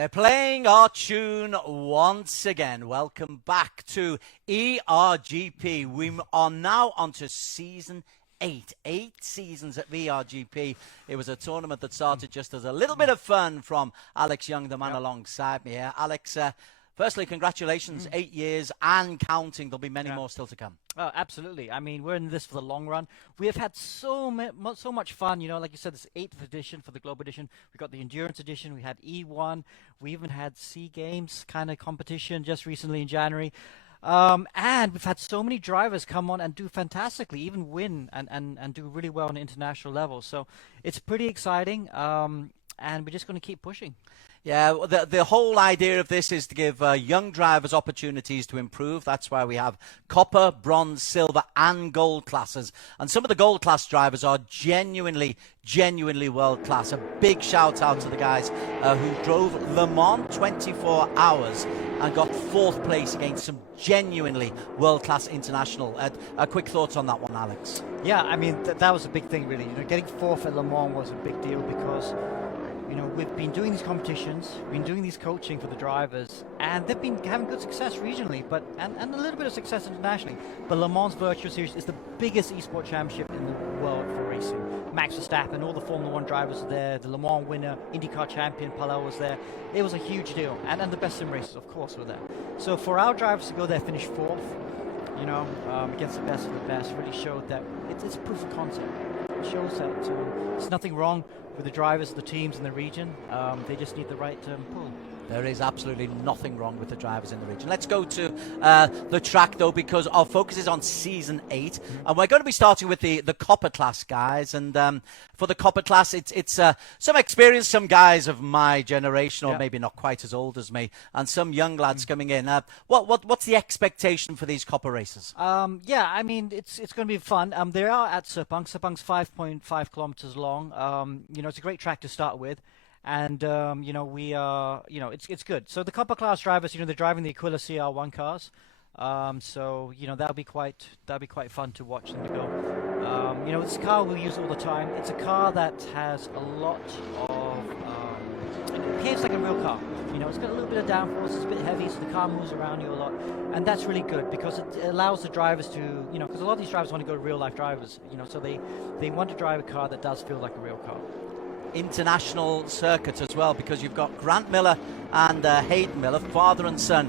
They're playing our tune once again. Welcome back to eRGP. We are now on to season 8. 8 seasons at eRGP. It was a tournament that started just as a little bit of fun from Alex Young, the man alongside me here. Alex, firstly, congratulations. 8 years and counting. There'll be many more still to come. Oh, absolutely. I mean, we're in this for the long run. We have had so much fun. You know, like you said, this 8th edition for the Global Edition. We got the Endurance Edition. We had E1. We even had Sea Games kind of competition just recently in January. And we've had so many drivers come on and do fantastically, even win and do really well on an international level. So it's pretty exciting. And we're just going to keep pushing. Yeah, the whole idea of this is to give young drivers opportunities to improve. That's why we have copper, bronze, silver and gold classes. And some of the gold class drivers are genuinely world class. A big shout out to the guys who drove Le Mans 24 hours and got 4th place against some genuinely world class international. A quick thoughts on that one, Alex? Yeah, I mean, that was a big thing, really. You know, getting 4th at Le Mans was a big deal because, you know, we've been doing these competitions, been doing these coaching for the drivers, and they've been having good success regionally, and a little bit of success internationally. But Le Mans Virtual Series is the biggest esports championship in the world for racing. Max Verstappen, all the Formula 1 drivers were there, the Le Mans winner, IndyCar champion Palou was there. It was a huge deal, and the best sim racers, of course, were there. So for our drivers to go there, finish 4th, you know, against the best of the best, really showed that it's proof of concept. It shows that there's nothing wrong with the drivers, the teams in the region. They just need the right pull. There is absolutely nothing wrong with the drivers in the region. Let's go to the track, though, because our focus is on Season 8. And we're going to be starting with the Copper class, guys. And for the Copper class, it's some experience, some guys of my generation, or maybe not quite as old as me, and some young lads coming in. What's the expectation for these Copper races? Yeah, I mean, it's going to be fun. They are at Sepang. Sepang's 5.5 kilometers long. You know, it's a great track to start with. And you know, we are, you know, it's good. So the Copper class drivers, you know, they're driving the Aquila CR1 cars. So you know, that'll be quite fun to watch them to go. You know, this car we use all the time. It's a car that has a lot of it behaves like a real car. You know, it's got a little bit of downforce. It's a bit heavy, so the car moves around you a lot, and that's really good because it allows the drivers to, you know, because a lot of these drivers want to go to real life drivers. You know, so they want to drive a car that does feel like a real car. International circuit as well, because you've got Grant Miller and Hayden Miller, father and son,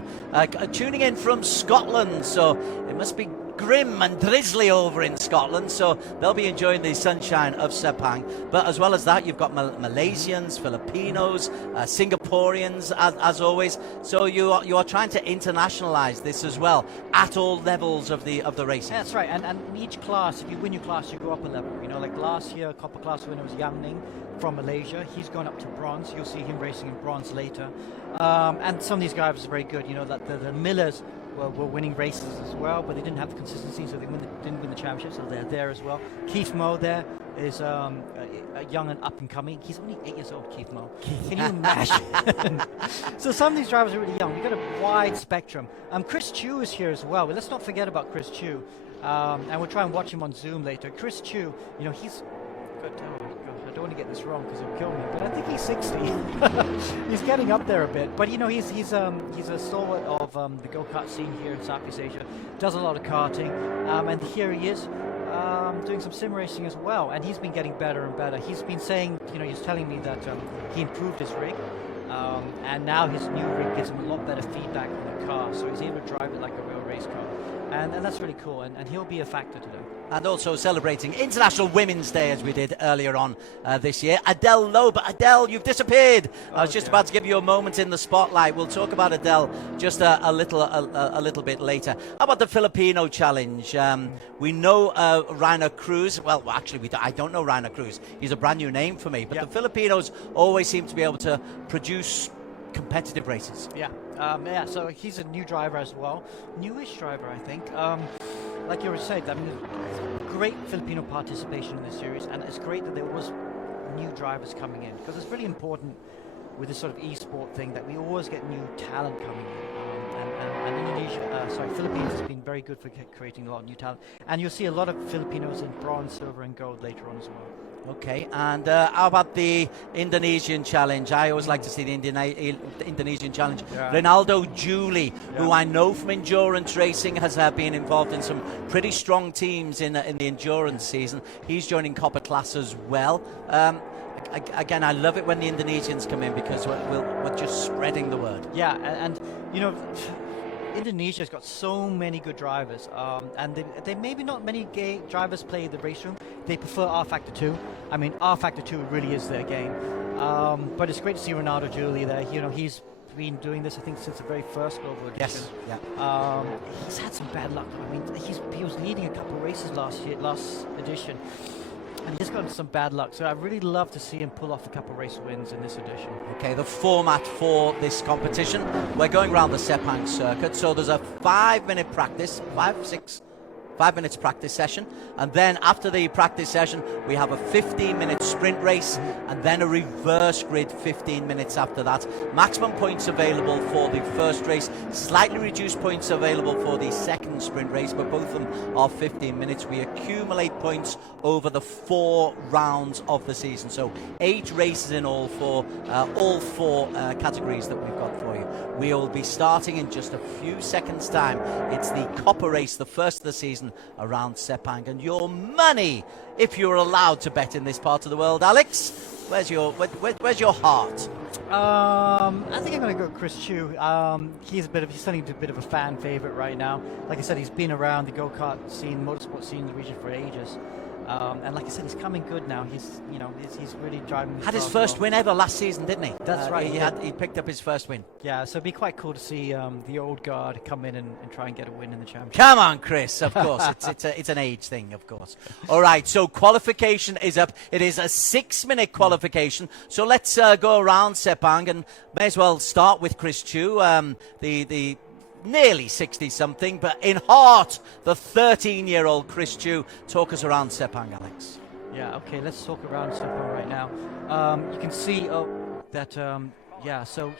tuning in from Scotland, so it must be grim and drizzly over in Scotland, so they'll be enjoying the sunshine of Sepang. But as well as that, you've got Malaysians, Filipinos, Singaporeans, as always. So you are trying to internationalize this as well at all levels of the racing. That's right, and in each class, if you win your class, you go up a level. You know, like last year, Copper class winner was Yang Ning from Malaysia. He's gone up to bronze. You'll see him racing in bronze later. And some of these guys are very good. You know, that the Millers were winning races as well, but they didn't have the consistency, so they didn't win the championship, so they're there as well. Keith Moe there is a young and up-and-coming. He's only 8 years old, Keith Moe. Can you imagine? So some of these drivers are really young. We've got a wide spectrum. Chris Chu is here as well. Let's not forget about Chris Chu. And we'll try and watch him on Zoom later. Chris Chu, you know, he's good. I don't want to get this wrong because he'll kill me, but I think he's 60. He's getting up there a bit, but you know, he's a stalwart of the go-kart scene here in Southeast Asia. Does a lot of karting, and here he is doing some sim racing as well. And he's been getting better and better. He's been saying, you know, he's telling me that he improved his rig, and now his new rig gives him a lot better feedback on the car, so he's able to drive it like a real race car. And that's really cool, and he'll be a factor today. And also celebrating International Women's Day, as we did earlier on this year. Adele Loeb. Adele, you've disappeared. I was just about to give you a moment in the spotlight. We'll talk about Adele just a little bit later. How about the Filipino Challenge? We know Rainer Cruz. Well, actually, I don't know Rainer Cruz. He's a brand new name for me. But the Filipinos always seem to be able to produce competitive races. Yeah, so he's a new driver as well. Newish driver, I think. Like you were saying, I mean, great Filipino participation in this series, and it's great that there was new drivers coming in, because it's really important with this sort of e-sport thing that we always get new talent coming in. And Philippines has been very good for creating a lot of new talent. And you'll see a lot of Filipinos in bronze, silver, and gold later on as well. Okay, and how about the Indonesian Challenge? I always like to see the Indonesian Challenge. Yeah. Ronaldo Juli, who Yeah. I know from endurance racing has been involved in some pretty strong teams in the endurance season. He's joining Copper class as well. Again, I love it when the Indonesians come in because we're just spreading the word. Yeah, and you know, Indonesia's got so many good drivers, and they maybe not many gay drivers play the race room. They prefer R Factor 2. I mean, R Factor 2 really is their game. But it's great to see Ronaldo Juli there. You know, he's been doing this, I think, since the very first global edition. Yes. Yeah. He's had some bad luck. I mean, he was leading a couple of races last edition. And he just got into some bad luck. So I really love to see him pull off a couple of race wins in this edition. Okay, the format for this competition, we're going around the Sepang circuit, so there's a 5-minute practice, 5 minutes practice session, and then after the practice session we have a 15-minute sprint race and then a reverse grid 15 minutes after that. Maximum points available for the first race, slightly reduced points available for the second sprint race, but both of them are 15 minutes. We accumulate points over the 4 rounds of the season, so 8 races in all for all 4 categories that we've got for you. We'll be starting in just a few seconds time. It's the Copper race, the first of the season around Sepang, and your money, if you're allowed to bet in this part of the world. Alex, where's your heart? I think I'm going to go with Chris Chu. He's starting to be a bit of a fan favorite right now. Like I said, he's been around the go-kart scene, motorsport scene in the region for ages. And like I said, he's coming good now. He's really driving. Had his first win ever last season, didn't he? That's right. He picked up his first win. Yeah, so it'd be quite cool to see the old guard come in and try and get a win in the championship. Come on, Chris. Of course, it's an age thing, of course. All right, so qualification is up. It is a 6-minute qualification. So let's go around Sepang and may as well start with Chris Chu, the nearly 60-something, but in heart, the 13-year-old Chris Chu. Talk us around Sepang, Alex. Yeah, okay, let's talk around Sepang right now. You can see so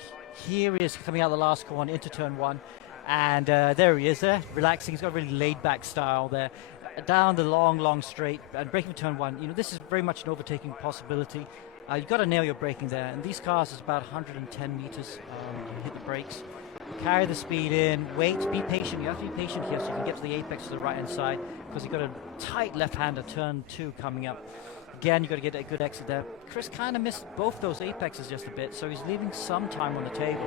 here he is coming out the last corner into turn 1, and there he is there, relaxing. He's got a really laid-back style there. Down the long straight and braking for turn 1. You know, this is very much an overtaking possibility. You've got to nail your braking there, and these cars is about 110 meters. You hit the brakes. Carry the speed in, wait, be patient. You have to be patient here so you can get to the apex to the right-hand side because you've got a tight left-hander turn 2 coming up. Again, you've got to get a good exit there. Chris kind of missed both those apexes just a bit, so he's leaving some time on the table.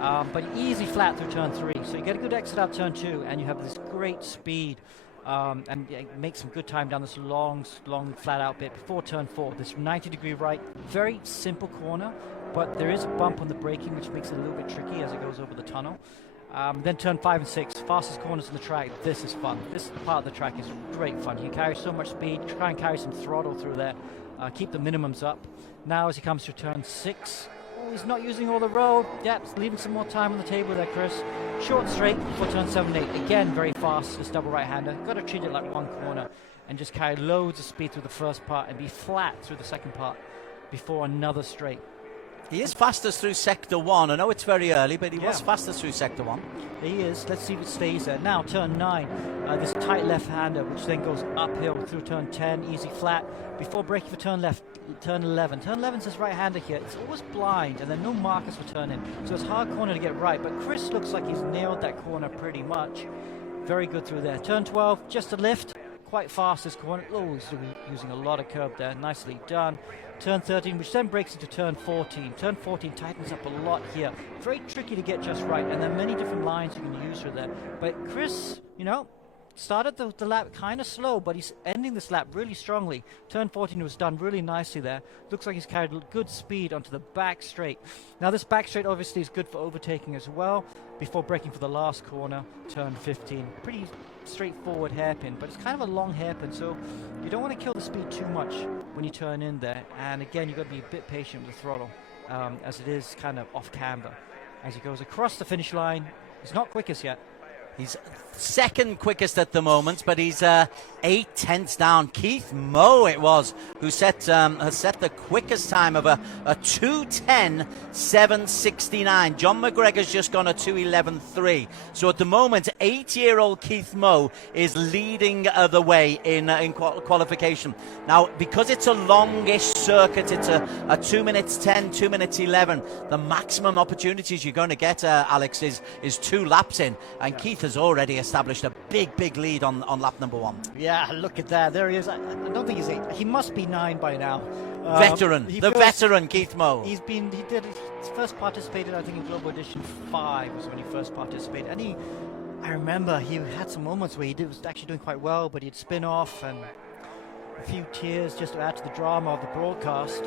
But easy flat through turn 3. So you get a good exit out turn 2, and you have this great speed and make some good time down this long flat-out bit before turn 4. This 90-degree right, very simple corner. But there is a bump on the braking, which makes it a little bit tricky as it goes over the tunnel. Then turn 5 and 6, fastest corners on the track. This is fun. This part of the track is great fun. You can carry so much speed, try and carry some throttle through there, keep the minimums up. Now as he comes to turn 6, he's not using all the road. Yep, leaving some more time on the table there, Chris. Short and straight for turn 7 and 8. Again, very fast, this double right-hander. Got to treat it like one corner and just carry loads of speed through the first part and be flat through the second part before another straight. He is fastest through Sector 1. I know it's very early, but he was fastest through Sector 1. He is. Let's see if it stays there. Now, turn 9. This tight left-hander, which then goes uphill through turn 10, easy flat, before braking for turn 11. Turn 11 says right-hander here. It's always blind, and there are no markers for turn in. So it's a hard corner to get right, but Chris looks like he's nailed that corner pretty much. Very good through there. Turn 12, just a lift. Quite fast this corner. Oh, he's using a lot of curb there. Nicely done. Turn 13, which then breaks into turn 14. Turn 14 tightens up a lot here. Very tricky to get just right, and there are many different lines you can use through there. But Chris, started the lap kind of slow, but he's ending this lap really strongly. Turn 14 was done really nicely there. Looks like he's carried good speed onto the back straight. Now this back straight obviously is good for overtaking as well, before braking for the last corner, turn 15. Pretty straightforward hairpin, but it's kind of a long hairpin, so you don't want to kill the speed too much when you turn in there. And again, you've got to be a bit patient with the throttle, as it is kind of off camber. As he goes across the finish line, he's not quickest yet, He's second quickest at the moment, but he's 8/10 down. Keith Moe it was who has set the quickest time of a 2:10.769. John McGregor's just gone a 2:11.3. So at the moment, 8-year-old Keith Moe is leading the way in qualification. Now, because it's a longish circuit, it's a 2 minutes 10, 2 minutes 11. The maximum opportunities you're going to get, Alex, is 2 laps in, and Keith has already established a big lead on lap number 1. Yeah, look at that. There he is. I don't think he's 8. He must be 9 by now. Veteran Keith Moe. He first participated, I think, in Global Edition 5 was when he first participated. And I remember he had some moments where was actually doing quite well, but he'd spin off and a few tears just to add to the drama of the broadcast.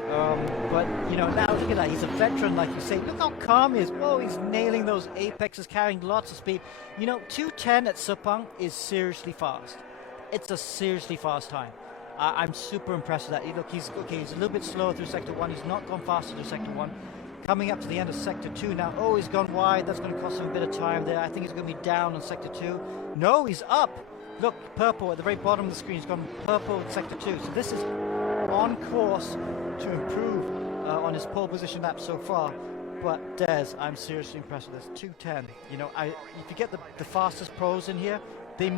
But, now look at that. He's a veteran, like you say. Look how calm he is. Whoa, he's nailing those apexes, carrying lots of speed. 2:10 at Sepang is seriously fast. It's a seriously fast time. I'm super impressed with that. He's a little bit slower through Sector 1. He's not gone faster through Sector 1. Coming up to the end of Sector 2 now. Oh, he's gone wide. That's going to cost him a bit of time there. I think he's going to be down on Sector 2. No, he's up. Look, purple at the very bottom of the screen. He's gone purple in Sector 2. So this is on course to improve on his pole position lap so far. But Des, I'm seriously impressed with this. 2:10. If you get the fastest pros in here, they'll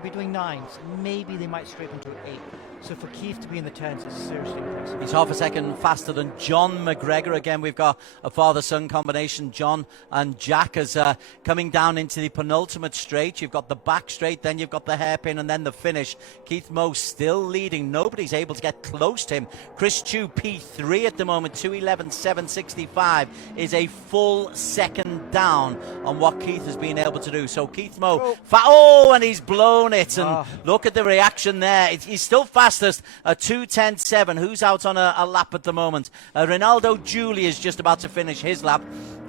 be doing 9s. Maybe they might scrape into an 8. So for Keith to be in the 10s is seriously impressive. He's half a second faster than John McGregor. Again, we've got a father-son combination, John and Jack, as coming down into the penultimate straight. You've got the back straight, then you've got the hairpin, and then the finish. Keith Moe still leading. Nobody's able to get close to him. Chris Chu, P3 at the moment, 2:11.765, is a full second down on what Keith has been able to do. So Keith Moe, and he's blown it. And look at the reaction there. He's still fastest, a 2:10.7. Who's out on a lap at the moment? Ronaldo Julie is just about to finish his lap.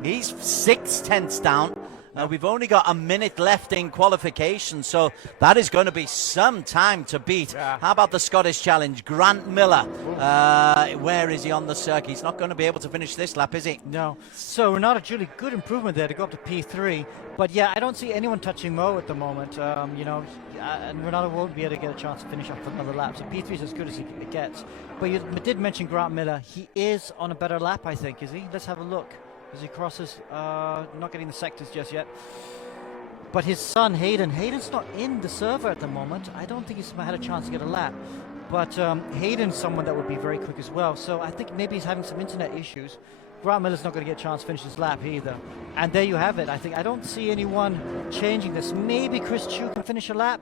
He's 6/10 down. We've only got a minute left in qualification, so that is going to be some time to beat. Yeah. How about the Scottish Challenge? Grant Miller, where is he on the circuit? He's not going to be able to finish this lap, is he? No. So Ronaldo Julie, good improvement there to go up to P3. But yeah, I don't see anyone touching Mo at the moment. And Ronaldo won't be able to get a chance to finish up for another lap. So P3 is as good as it gets. But you did mention Grant Miller. He is on a better lap, I think, is he? Let's have a look. As he crosses, not getting the sectors just yet. But his son, Hayden's not in the server at the moment. I don't think he's had a chance to get a lap. But Hayden's someone that would be very quick as well. So I think maybe he's having some internet issues. Grant Miller's not going to get a chance to finish his lap either. And there you have it. I don't see anyone changing this. Maybe Chris Chu can finish a lap.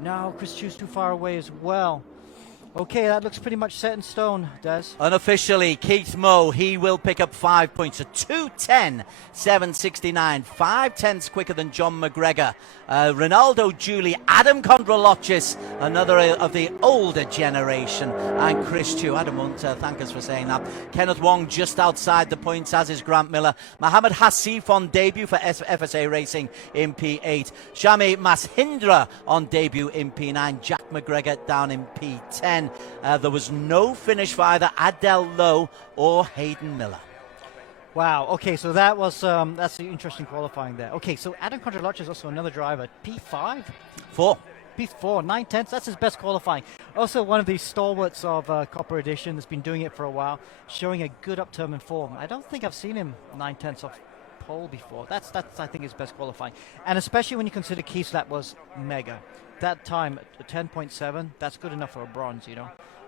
No, Chris Chu's too far away as well. Okay, that looks pretty much set in stone, Des. Unofficially, Keith Moe, he will pick up 5 points. A 2:10.769. 5/10ths quicker than John McGregor. Ronaldo Julie, Adam Kondralochis, another of the older generation, and Chris Chu. Adam won't thank us for saying that. Kenneth Wong just outside the points, as is Grant Miller. Mohammed Hasif on debut for FSA Racing in P8. Shami Mashindra on debut in P9. Jack McGregor down in P10. There was no finish for either Adele Lowe or Hayden Miller. Wow. Okay, so that's the interesting qualifying there. Okay, so Adam Kondralochis is also another driver. P5? 4. P4, 9/10. That's his best qualifying. Also, one of these stalwarts of Copper Edition has been doing it for a while, showing a good upturn in form. I don't think I've seen him 9/10 off pole before. That's I think his best qualifying, and especially when you consider Keith's lap was mega. That time, 10.7, that's good enough for a bronze,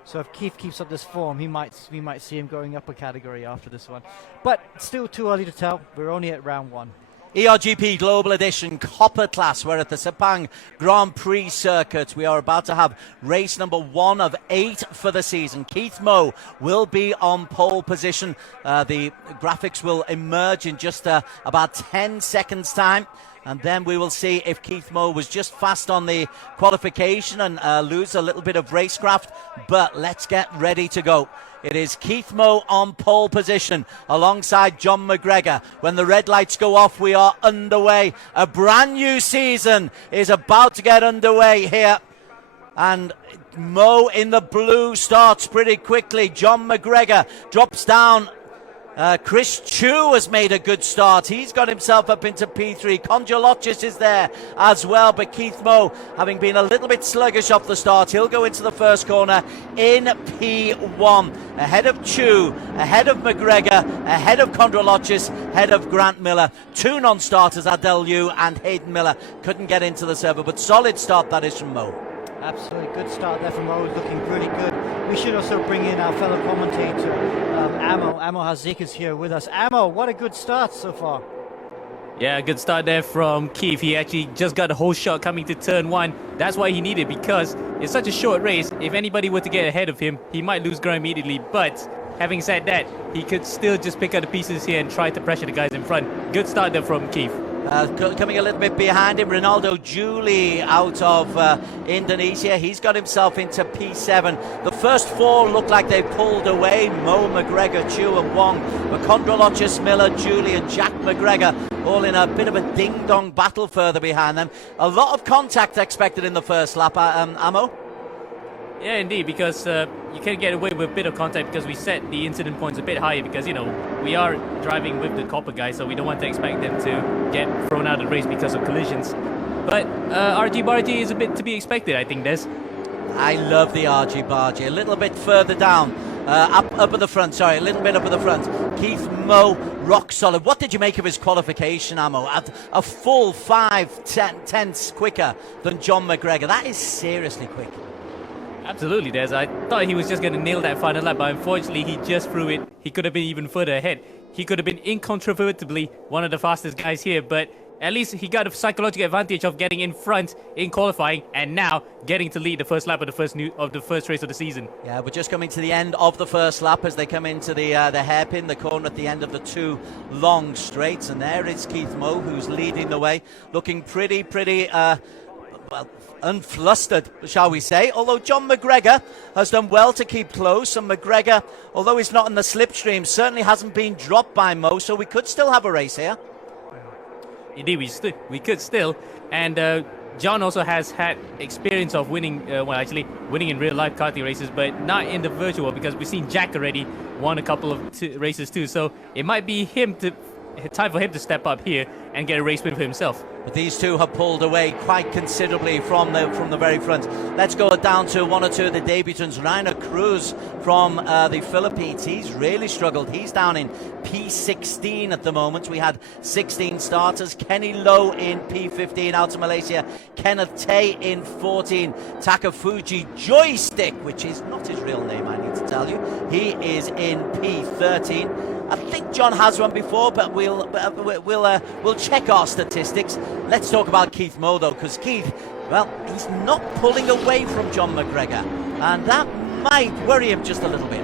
So if Keith keeps up this form, we might see him going up a category after this one. But still too early to tell. We're only at round 1. eRGP Global Edition Copper Class. We're at the Sepang Grand Prix circuit. We are about to have race number 1 of 8 for the season. Keith Moe will be on pole position. The graphics will emerge in just about 10 seconds time. And then we will see if Keith Moe was just fast on the qualification and lose a little bit of racecraft. But let's get ready to go. It is Keith Moe on pole position alongside John McGregor. When the red lights go off, we are underway. A brand new season is about to get underway here. And Moe in the blue starts pretty quickly. John McGregor drops down Chris Chu has made a good start. He's got himself up into P3. Konjalochis is there as well, but Keith Moe, having been a little bit sluggish off the start, he'll go into the first corner in P1. Ahead of Chu, ahead of McGregor, ahead of Konjalochis, ahead of Grant Miller. Two non-starters, Adel Liu and Hayden Miller, couldn't get into the server, but solid start that is from Moe. Absolutely good start there from Mo, looking really good. We should also bring in our fellow commentator, Amo Hazik is here with us. Amo, what a good start so far. Yeah, good start there from Keith. He actually just got a whole shot coming to turn one. That's why he needed, because it's such a short race. If anybody were to get ahead of him, he might lose ground immediately. But having said that, he could still just pick up the pieces here and try to pressure the guys in front. Good start there from Keith. Coming a little bit behind him, Ronaldo Julie out of Indonesia. He's got himself into P7. The first four look like they pulled away. Mo, McGregor, Chu and Wong. But Kondralochis, Miller, Julie and Jack McGregor all in a bit of a ding-dong battle further behind them. A lot of contact expected in the first lap, Amo? Yeah, indeed, because you can get away with a bit of contact because we set the incident points a bit higher because, you know, we are driving with the copper guys, so we don't want to expect them to get thrown out of the race because of collisions. But RG Bargy is a bit to be expected, I think, Des. I love the RG Bargy. A little bit further down, up at the front, sorry, a little bit up at the front. Keith Moe, rock solid. What did you make of his qualification, Amo? At a full 5/10 quicker than John McGregor. That is seriously quick. Absolutely, Des. I thought he was just going to nail that final lap, but unfortunately he just threw it. He could have been even further ahead. He could have been incontrovertibly one of the fastest guys here, but at least he got a psychological advantage of getting in front in qualifying and now getting to lead the first lap of the first race of the season. Yeah, we're just coming to the end of the first lap as they come into the hairpin, the corner at the end of the two long straights, and there is Keith Moe who's leading the way, looking pretty well, unflustered, shall we say, although John McGregor has done well to keep close, and McGregor, although he's not in the slipstream, certainly hasn't been dropped by Moe, so we could still have a race here. Indeed, we could still, and John also has had experience of winning, winning in real life karting races, but not in the virtual, because we've seen Jack already won a couple of races too, so it might be time for him to step up here and get a race win for himself. But these two have pulled away quite considerably from the very front. Let's go down to one or two of the debutants. Rainer Cruz from the Philippines. He's really struggled. He's down in P16 at the moment. We had 16 starters. Kenny Lowe in P15 out of Malaysia. Kenneth Tay in 14. Takafuji Joystick, which is not his real name, I need to tell you. He is in P13. I think John has one before, but we'll check our statistics. Let's talk about Keith Moe, though, because Keith, well, he's not pulling away from John McGregor, and that might worry him just a little bit.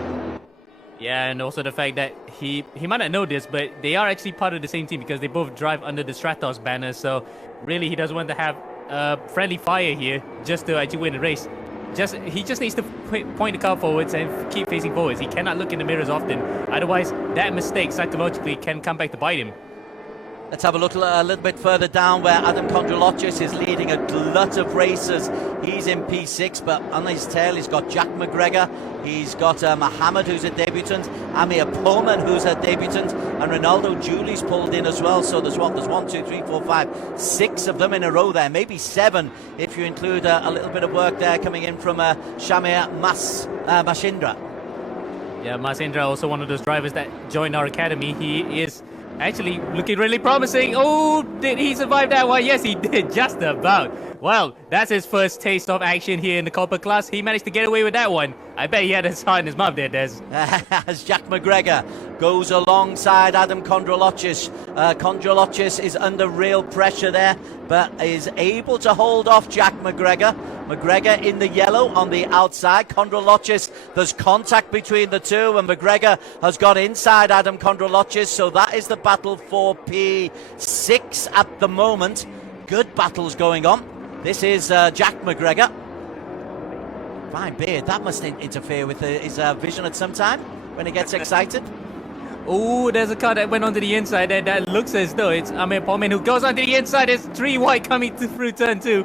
Yeah, and also the fact that he might not know this, but they are actually part of the same team because they both drive under the Stratos banner, so really he doesn't want to have friendly fire here just to actually win the race. He just needs to point the car forwards and keep facing forwards. He cannot look in the mirrors often. Otherwise, that mistake psychologically can come back to bite him. Let's have a look a little bit further down where Adam Kondralochis is leading a glut of racers. He's in P6, but on his tail he's got Jack McGregor, he's got Mohammed, who's a debutant, Amir Pullman, who's a debutant, and Ronaldo Julie's pulled in as well. So there's 1, 2, 3, 4, 5, 6 of them in a row there, maybe 7 if you include a little bit of work there coming in from Shamir Mashindra. Yeah, Masindra, also one of those drivers that joined our academy. He is actually looking really promising. Oh, did he survive that one? Yes, he did, just about. Well, that's his first taste of action here in the Copper class. He managed to get away with that one. I bet he had his heart in his mouth there, Des. As Jack McGregor goes alongside Adam Kondralochis. Kondralochis is under real pressure there, but is able to hold off Jack McGregor. McGregor in the yellow on the outside. Kondralochis, there's contact between the two, and McGregor has got inside Adam Kondralochis, so that is the battle for P6 at the moment. Good battles going on. This is Jack McGregor. My beard, that must interfere with his vision at some time when he gets excited. Oh, there's a car that went onto the inside there. That looks as though it's Amir Pullman who goes onto the inside. There's 3 white coming through turn 2.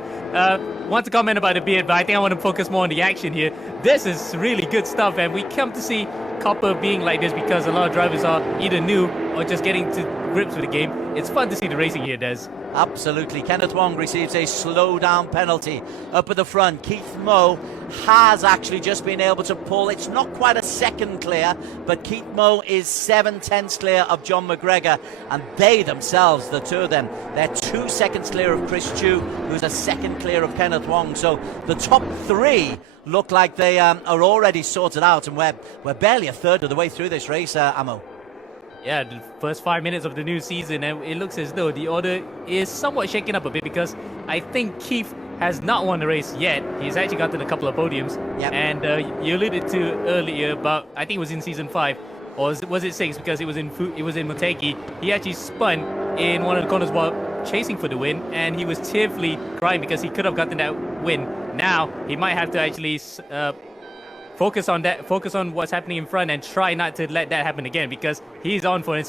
want to comment about the beard, but I think I want to focus more on the action here. This is really good stuff, and we come to see Copper being like this because a lot of drivers are either new or just getting to grips with the game. It's fun to see the racing here, Des. Absolutely. Kenneth Wong receives a slow down penalty up at the front. Keith Moe has actually just been able to pull. It's not quite a second clear, but Keith Moe is 7/10 clear of John McGregor, and they themselves, the two of them, they're 2 seconds clear of Chris Chu, who's a second clear of Kenneth Wong. So the top three look like they are already sorted out, and we're barely a third of the way through this race, Amo. Yeah, the first 5 minutes of the new season, and it looks as though the order is somewhat shaken up a bit because I think Keith has not won the race yet. He's actually gotten a couple of podiums. Yep. And you alluded to earlier about, I think it was in season 5, or was it 6 because it was in Motegi. He actually spun in one of the corners while chasing for the win, and he was tearfully crying because he could have gotten that win. Now he might have to actually focus on what's happening in front and try not to let that happen again because he's on for a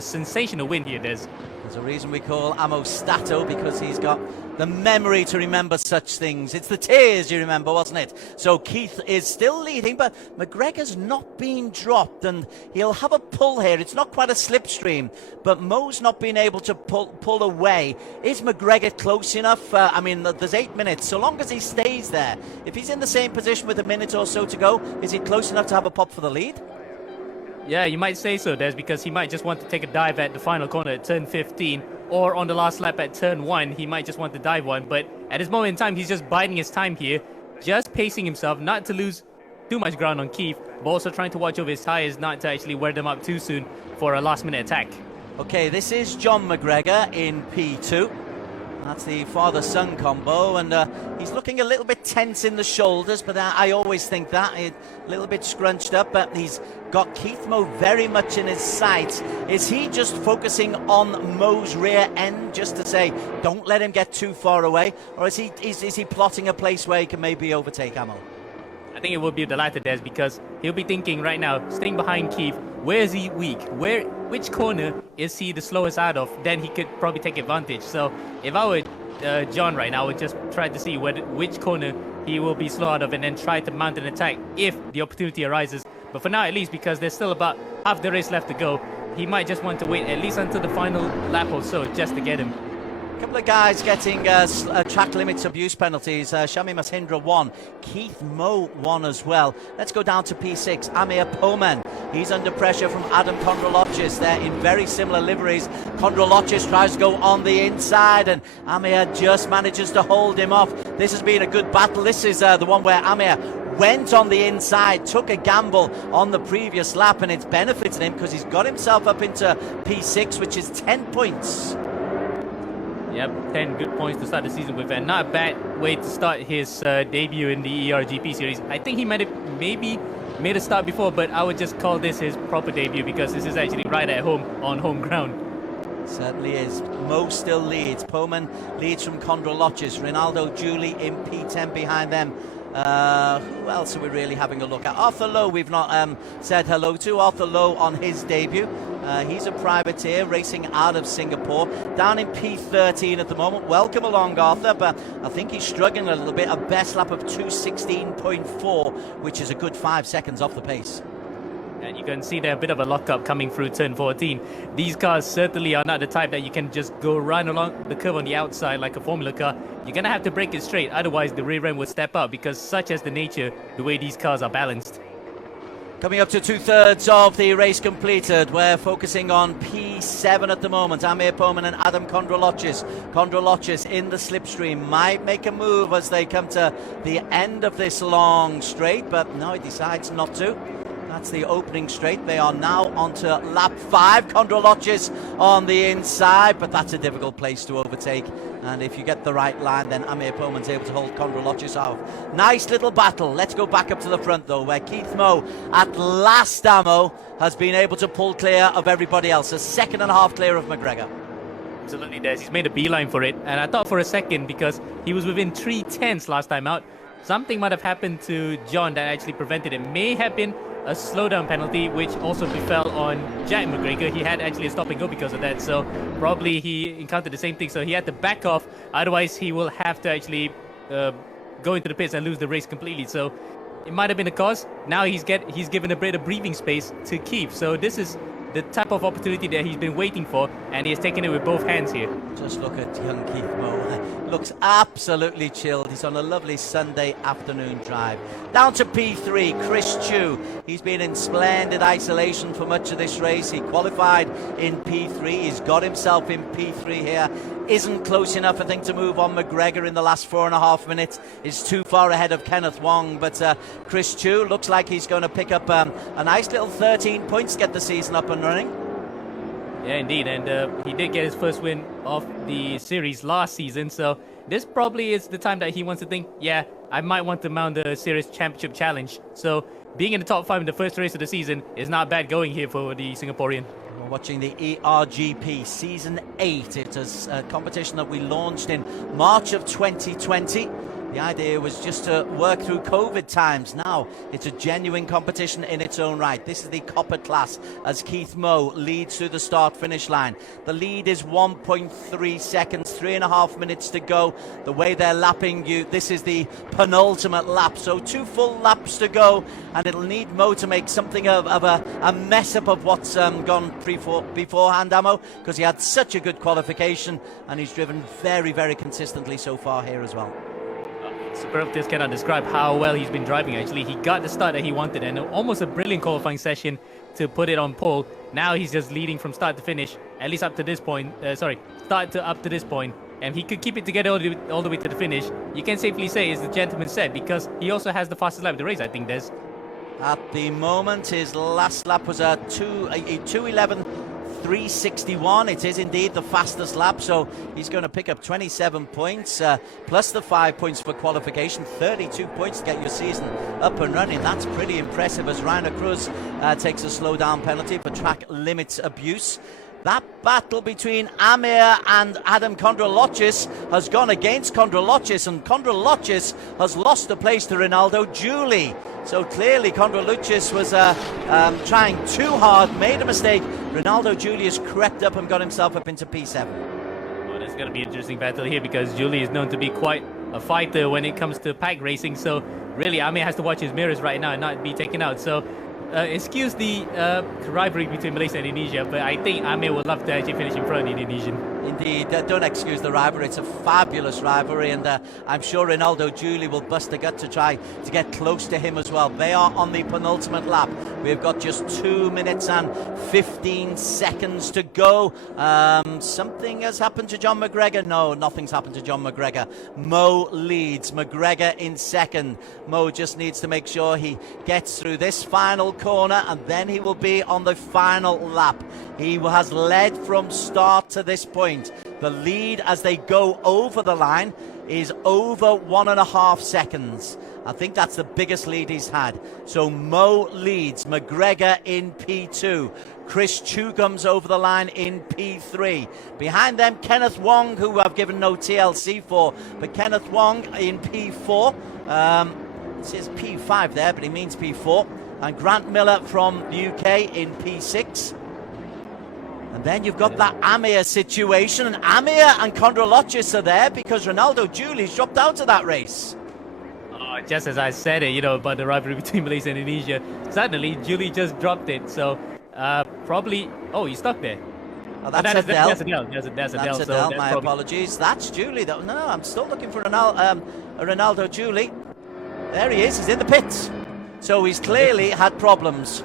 sensational win here, Des. There's a reason we call Amo Stato, because he's got the memory to remember such things. It's the tears you remember, wasn't it? So Keith is still leading, but McGregor's not being dropped, and he'll have a pull here. It's not quite a slipstream, but Moe's not being able to pull away. Is McGregor close enough? I mean, there's 8 minutes. So long as he stays there, if he's in the same position with a minute or so to go, is he close enough to have a pop for the lead? Yeah, you might say so, Des, because he might just want to take a dive at the final corner at turn 15, or on the last lap at turn 1, he might just want to dive one. But at this moment in time, he's just biding his time here, just pacing himself, not to lose too much ground on Keith, but also trying to watch over his tires, not to actually wear them up too soon for a last-minute attack. Okay, this is John McGregor in P2. That's the father-son combo, and he's looking a little bit tense in the shoulders, but I always think that, a little bit scrunched up, but he's got Keith Moe very much in his sights. Is he just focusing on Moe's rear end just to say, don't let him get too far away, or is he plotting a place where he can maybe overtake Amo? I think it will be the latter, Des, because he'll be thinking right now, staying behind Keith, where is he weak? Which corner is he the slowest out of? Then he could probably take advantage. So if I were John right now, I would just try to see which corner he will be slow out of and then try to mount an attack if the opportunity arises. But for now, at least, because there's still about half the race left to go, he might just want to wait at least until the final lap or so just to get him. A couple of guys getting track limits abuse penalties. Shami Masindra 1, Keith Moe 1 as well. Let's go down to P6. Amir Poman, he's under pressure from Adam Kondrolochis. They're in very similar liveries. Kondrolochis tries to go on the inside, and Amir just manages to hold him off. This has been a good battle. This is the one where Amir went on the inside, took a gamble on the previous lap, and it's benefited him because he's got himself up into P6, which is 10 points. Yep, 10 good points to start the season with, and not a bad way to start his debut in the ERGP series. I think he might have maybe made a start before, but I would just call this his proper debut because this is actually right at home, on home ground. Certainly is. Moe still leads. Poman leads from Kondrolochis. Rinaldo Julie in P10 behind them. Who else are we really having a look at? Arthur Lowe we've not said hello to. Arthur Lowe on his debut. He's a privateer racing out of Singapore. Down in P13 at the moment. Welcome along, Arthur, but I think he's struggling a little bit. A best lap of 2:16.4, which is a good 5 seconds off the pace. And you can see there a bit of a lockup coming through turn 14. These cars certainly are not the type that you can just go run along the curve on the outside like a Formula car. You're going to have to break it straight, otherwise the rear end will step up because such is the nature, the way these cars are balanced. Coming up to 2/3 of the race completed. We're focusing on P7 at the moment. Amir Poman and Adam Kondrolochis. Kondrolochis in the slipstream might make a move as they come to the end of this long straight, but no, he decides not to. That's the opening straight. They are now onto lap 5. Kondrolochis on the inside, but that's a difficult place to overtake. And if you get the right line, then Amir Poman's able to hold Kondrolochis off. Nice little battle. Let's go back up to the front, though, where Keith Moe, at last ammo, has been able to pull clear of everybody else. A second and a half clear of McGregor. Absolutely, Des. He's made a beeline for it. And I thought for a second, because he was within 3/10 last time out, something might have happened to John that actually prevented it. May have been a slowdown penalty, which also befell on Jack McGregor. He had actually a stop and go because of that, so probably he encountered the same thing, so he had to back off. Otherwise, he will have to actually go into the pits and lose the race completely. So it might have been a cause. Now he's given a bit of breathing space to keep. So this is the type of opportunity that he's been waiting for, and he has taken it with both hands here. Just look at young Keith Moe. Looks absolutely chilled. He's on a lovely Sunday afternoon drive. Down to P3, Chris Chu. He's been in splendid isolation for much of this race. He qualified in P3. He's got himself in P3 here. Isn't close enough, I think, to move on McGregor in the last 4.5 minutes. Is too far ahead of Kenneth Wong. But Chris Chu looks like he's going to pick up a nice little 13 points to get the season up and running. Yeah, indeed, and he did get his first win of the series last season, so this probably is the time that he wants to think, yeah, I might want to mount the Series Championship Challenge. So being in the top 5 in the first race of the season is not bad going here for the Singaporean. We're watching the eRGP Season 8. It is a competition that we launched in March of 2020. The idea was just to work through COVID times. Now it's a genuine competition in its own right. This is the copper class as Keith Moe leads through the start-finish line. The lead is 1.3 seconds, 3.5 minutes to go. The way they're lapping you, this is the penultimate lap. So 2 full laps to go, and it'll need Moe to make something of a mess up of what's gone beforehand, Amo, because he had such a good qualification, and he's driven very, very consistently so far here as well. Superlatives cannot describe how well he's been driving, actually. He got the start that he wanted, and almost a brilliant qualifying session to put it on pole. Now he's just leading from start to finish, at least up to this point. Up to this point. And he could keep it together all the way to the finish. You can safely say, as the gentleman said, because he also has the fastest lap of the race, I think, Des. At the moment, his last lap was a 2:11.361. It is indeed the fastest lap, so he's going to pick up 27 points, plus the 5 points for qualification, 32 points to get your season up and running. That's pretty impressive as Rainer Cruz takes a slow down penalty for track limits abuse. That battle between Amir and Adam Kondralochis has gone against Kondralochis, and Kondralochis has lost the place to Ronaldo Julie. So clearly Kondralochis was trying too hard, made a mistake. Ronaldo Julie has crept up and got himself up into P7. Well, that's going to be an interesting battle here, because Julie is known to be quite a fighter when it comes to pack racing. So really Amir has to watch his mirrors right now and not be taken out. So excuse the rivalry between Malaysia and Indonesia, but I think Amir would love to actually finish in front of the Indonesian. Indeed, don't excuse the rivalry. It's a fabulous rivalry, and I'm sure Ronaldo Julie will bust a gut to try to get close to him as well. They are on the penultimate lap. We've got just 2 minutes and 15 seconds to go. Something has happened to John McGregor. No, nothing's happened to John McGregor. Moe leads, McGregor in second. Moe just needs to make sure he gets through this final corner, and then he will be on the final lap. He has led from start to this point. The lead as they go over the line is over 1.5 seconds. I think that's the biggest lead he's had. So Moe leads, McGregor in P2. Chris Chu comes over the line in P3. Behind them, Kenneth Wong, who I've given no TLC for, but Kenneth Wong in P4. It says P5 there, but he means P4. And Grant Miller from the UK in P6. And then you've got that Amir situation, and Amir and Kondralochis are there because Ronaldo Julie's dropped out of that race. Just as I said it, about the rivalry between Malaysia and Indonesia, suddenly Julie just dropped it. So probably, he's stuck there. Oh, that's Adele. That's Adele. That's Adele. So my apologies. That's Julie, though. No, I'm still looking for Ronaldo Julie. There he is. He's in the pits. So he's clearly had problems.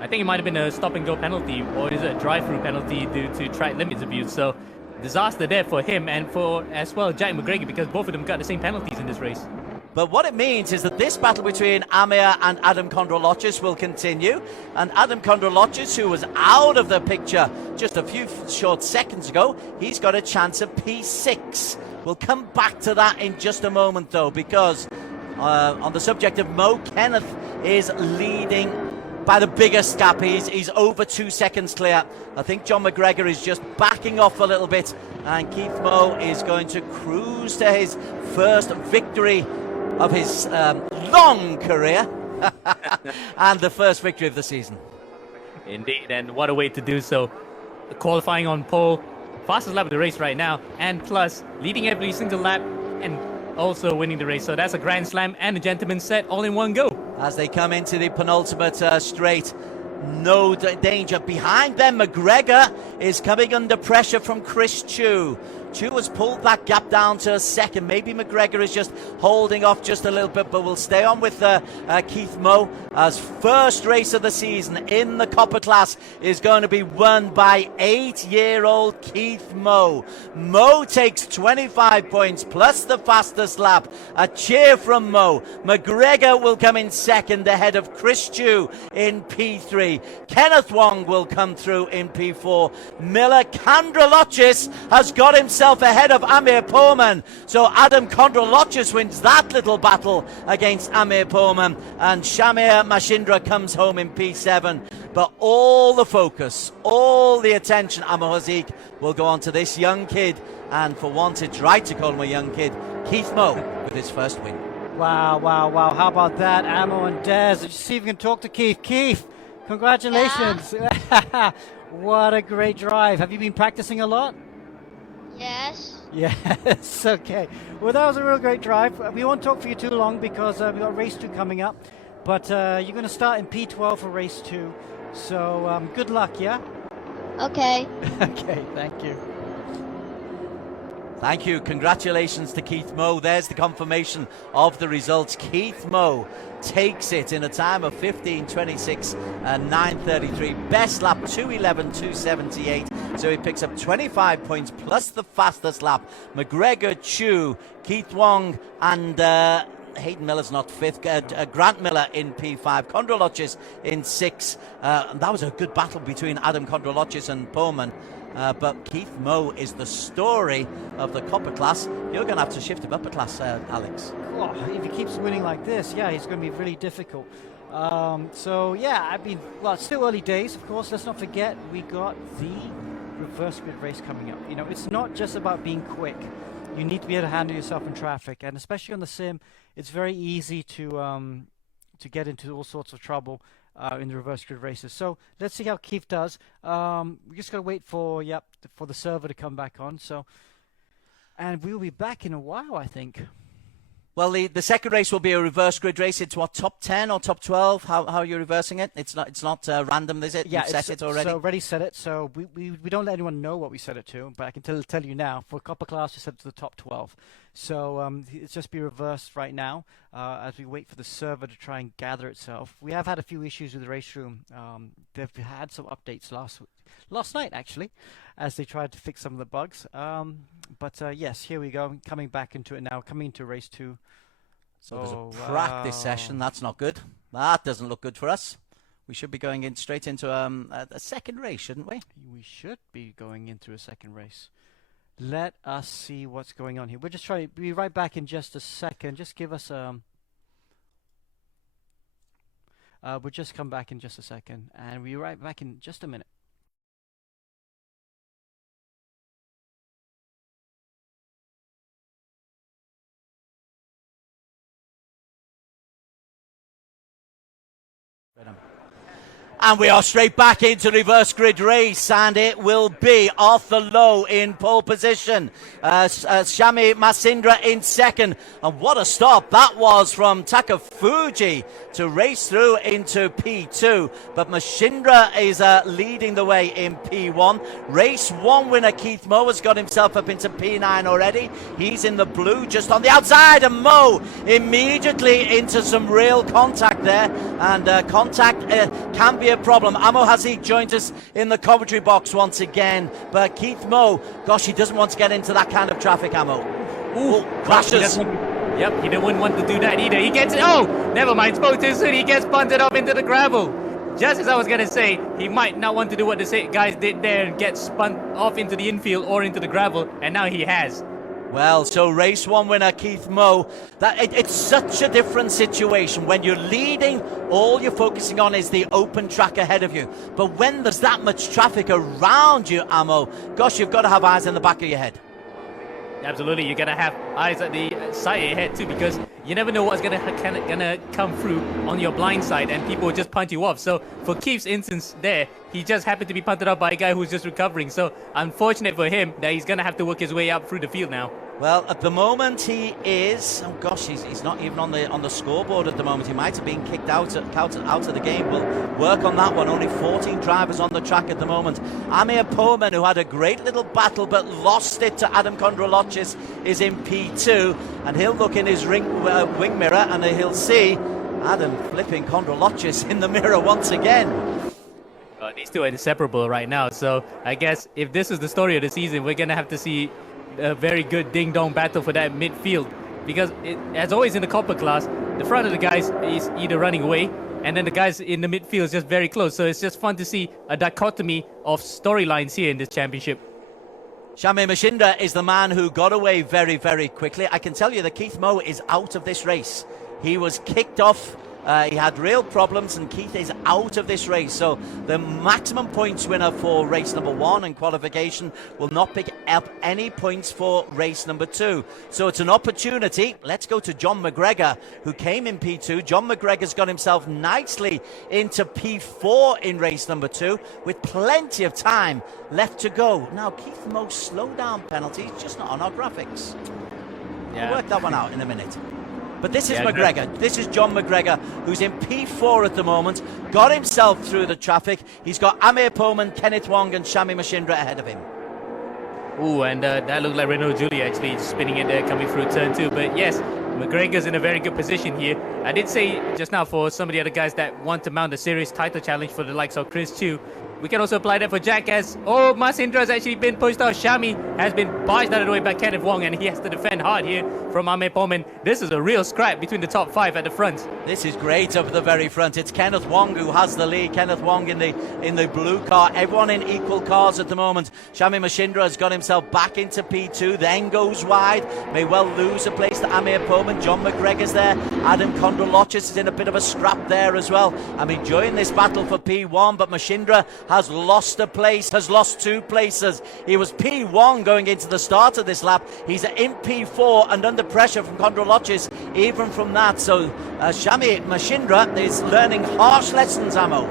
I think it might have been a stop-and-go penalty, or is it a drive-through penalty due to track limits abuse? So disaster there for him and for, as well, Jack McGregor, because both of them got the same penalties in this race. But what it means is that this battle between Amir and Adam Kondralochis will continue. And Adam Kondralochis, who was out of the picture just a few short seconds ago, he's got a chance of P6. We'll come back to that in just a moment, though, because on the subject of Moe, Kenneth is leading by the biggest gap. He's over 2 seconds clear. I think John McGregor is just backing off a little bit, and Keith Moe is going to cruise to his first victory of his long career and the first victory of the season. Indeed, and what a way to do so. Qualifying on pole, fastest lap of the race right now, and plus leading every single lap, and also winning the race. So that's a Grand Slam and a Gentleman's Set all in one go. As they come into the penultimate straight, no danger. Behind them, McGregor is coming under pressure from Chris Chu. Chu has pulled that gap down to a second. Maybe McGregor is just holding off just a little bit, but we'll stay on with Keith Moe, as first race of the season in the Copper class is going to be won by 8-year-old Keith Moe. Moe takes 25 points plus the fastest lap. A cheer from Moe. McGregor will come in second ahead of Chris Chu in P3. Kenneth Wong will come through in P4. Miller Kondrolochis has got himself ahead of Amir Pohman. So Adam Kondrolochis wins that little battle against Amir Pohman, and Shamir Mashindra comes home in P7. But all the focus, all the attention, Amo Hazik, will go on to this young kid, and for once it's right to call him a young kid, Keith Moe with his first win. Wow, wow, wow. How about that, Amo and Des? Let's see if we can talk to Keith. Keith, congratulations. Yeah. What a great drive. Have you been practicing a lot? Yes. Yes, okay. Well, that was a real great drive. We won't talk for you too long because we've got race 2 coming up. But you're going to start in P12 for race 2. So good luck, yeah? Okay. Okay, thank you. Thank you. Congratulations to Keith Moe. There's the confirmation of the results. Keith Moe takes it in a time of 15:26 and 9:33. Best lap 2:11.278. So he picks up 25 points plus the fastest lap. McGregor, Chu, Keith Wong, and Hayden Miller's not fifth. Grant Miller in P5. Kondrolochis in 6. And that was a good battle between Adam Kondrolochis and Pohman. But Keith Moe is the story of the Copper class. You're going to have to shift him up a class, Alex. Oh, if he keeps winning like this, yeah, he's going to be really difficult. So, yeah, I mean, well, it's still early days, of course. Let's not forget we got the reverse grid race coming up. You know, it's not just about being quick. You need to be able to handle yourself in traffic. And especially on the sim, it's very easy to get into all sorts of trouble in the reverse grid races. So let's see how Keith does. We just got to wait for the server to come back on. So, and we will be back in a while, I think. Well, the second race will be a reverse grid race. It's what, top 10 or top 12? How are you reversing it? It's not random, is it? Yeah, You've set it already? So already set it. So we don't let anyone know what we set it to, but I can tell you now. For Copper class, we set it to the top 12. So it's just be reversed right now as we wait for the server to try and gather itself. We have had a few issues with the race room. They've had some updates last night, actually, as they tried to fix some of the bugs. But yes, here we go. Coming back into it now. Coming into race 2. So there's a practice session. That's not good. That doesn't look good for us. We should be going in straight into a second race, shouldn't we? We should be going into a second race. Let us see what's going on here. We're just trying to be right back in just a second. Just give us we'll just come back in just a second, and we'll be right back in just a minute. And we are straight back into reverse grid race, and it will be Arthur Lowe in pole position. Shami Masindra in second. And what a stop that was from Takafuji to race through into P2. But Masindra is leading the way in P1. Race 1 winner Keith Moe has got himself up into P9 already. He's in the blue just on the outside, and Moe immediately into some real contact there. And contact can be a problem. Amo Hazik joins us in the commentary box once again. But Keith Moe, gosh, he doesn't want to get into that kind of traffic, Amo. Ooh, crashes. Yep, he didn't want to do that either. He gets it. Oh, never mind. Spoke too soon. He gets punted up into the gravel. Just as I was going to say, he might not want to do what the guys did there and get spun off into the infield or into the gravel. And now he has. Well, so race 1 winner Keith Moe. It's such a different situation. When you're leading, all you're focusing on is the open track ahead of you. But when there's that much traffic around you, Amo, gosh, you've got to have eyes in the back of your head. Absolutely, you gotta have eyes at the side of your head too, because you never know what's gonna come through on your blind side, and people will just punt you off. So for Keith's instance there, he just happened to be punted up by a guy who's just recovering. So unfortunate for him that he's gonna have to work his way up through the field now. Well, at the moment he is. Oh gosh, he's not even on the scoreboard at the moment. He might have been kicked out of the game. We'll work on that one. Only 14 drivers on the track at the moment. Amir Poman, who had a great little battle but lost it to Adam Kondrolochis, is in P2, and he'll look in his wing mirror and he'll see Adam flipping Kondrolochis in the mirror once again. These two are inseparable right now, so I guess if this is the story of the season, we're gonna have to see a very good ding-dong battle for that midfield, because as always in the copper class, the front of the guys is either running away, and then the guys in the midfield is just very close. So it's just fun to see a dichotomy of storylines here in this championship. Shami Mashindra is the man who got away very, very quickly. I can tell you that Keith Moe is out of this race. He was kicked off. He had real problems, and Keith is out of this race. So the maximum points winner for race number 1 and qualification will not pick up any points for race number 2. So it's an opportunity. Let's go to John McGregor, who came in P2. John McGregor's got himself nicely into P4 in race number 2 with plenty of time left to go. Now, Keith Moe's slow down penalty is just not on our graphics. Yeah. We'll work that one out in a minute. But this is McGregor. This is John McGregor, who's in P4 at the moment. Got himself through the traffic. He's got Amir Poman, Kenneth Wong, and Shami Mashindra ahead of him. Ooh, and that looked like Renault Julie actually spinning it there, coming through turn 2. But yes, McGregor's in a very good position here. I did say just now for some of the other guys that want to mount a serious title challenge for the likes of Chris Chu, we can also apply that for Jack, as Mashindra has actually been pushed out. Shami has been barged out of the way by Kenneth Wong, and he has to defend hard here from Amir Poman. This is a real scrap between the top 5 at the front. This is great up at the very front. It's Kenneth Wong who has the lead. Kenneth Wong in the blue car. Everyone in equal cars at the moment. Shami Mashindra has got himself back into P2, then goes wide. May well lose a place to Amir Poman. John McGregor's there. Adam Kondrolochis is in a bit of a scrap there as well. I'm enjoying this battle for P1, but Mashindra has lost a place, has lost 2 places. He was P1 going into the start of this lap. He's in P4 and under pressure from Kondrolochis, even from that. So Shami Mashindra is learning harsh lessons, Amo.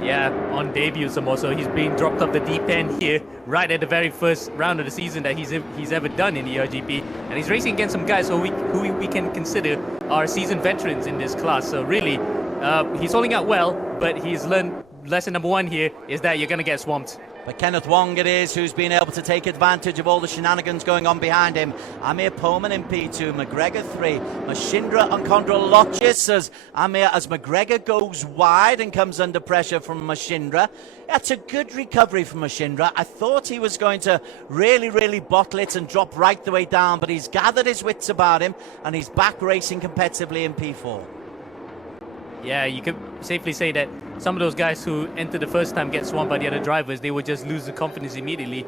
Yeah, on debut some more, so he's being dropped off the deep end here, right at the very first round of the season that he's ever done in the ERGP, and he's racing against some guys who we can consider are seasoned veterans in this class. So really, he's holding out well, but he's learned lesson number 1 here is that you're going to get swamped. But Kenneth Wong it is who's been able to take advantage of all the shenanigans going on behind him. Amir Poman in P2, McGregor 3, Mashindra and Kondrolochis as McGregor goes wide and comes under pressure from Mashindra. That's a good recovery from Mashindra. I thought he was going to really bottle it and drop right the way down, but he's gathered his wits about him and he's back racing competitively in P4. Yeah, you could safely say that some of those guys who enter the first time get swamped by the other drivers, they would just lose the confidence immediately.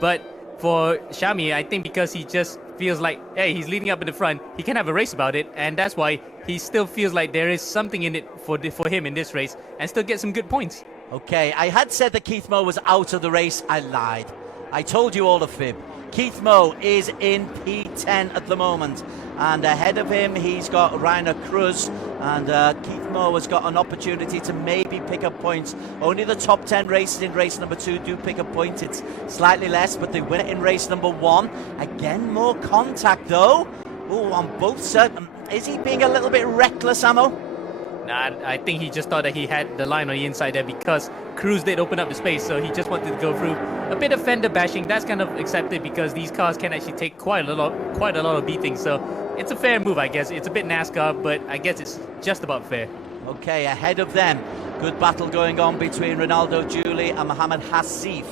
But for Shami, I think because he just feels like, hey, he's leading up in the front, he can have a race about it, and that's why he still feels like there is something in it for him in this race, and still get some good points. Okay, I had said that Keith Moe was out of the race. I lied. I told you all the fib. Keith Moe is in P10 at the moment, and ahead of him he's got Rainer Cruz, and Keith Moe has got an opportunity to maybe pick up points. Only the top 10 races in race number 2 do pick up points. It's slightly less, but they win it in race number 1. Again, more contact though. Oh, on both sides. Is he being a little bit reckless, Amo? Nah, I think he just thought that he had the line on the inside there because Cruz did open up the space, so he just wanted to go through. A bit of fender bashing, that's kind of accepted because these cars can actually take quite a lot of beating, so it's a fair move, I guess. It's a bit NASCAR, but I guess it's just about fair. Okay, ahead of them, good battle going on between Ronaldo Julie and Mohammed Hassif.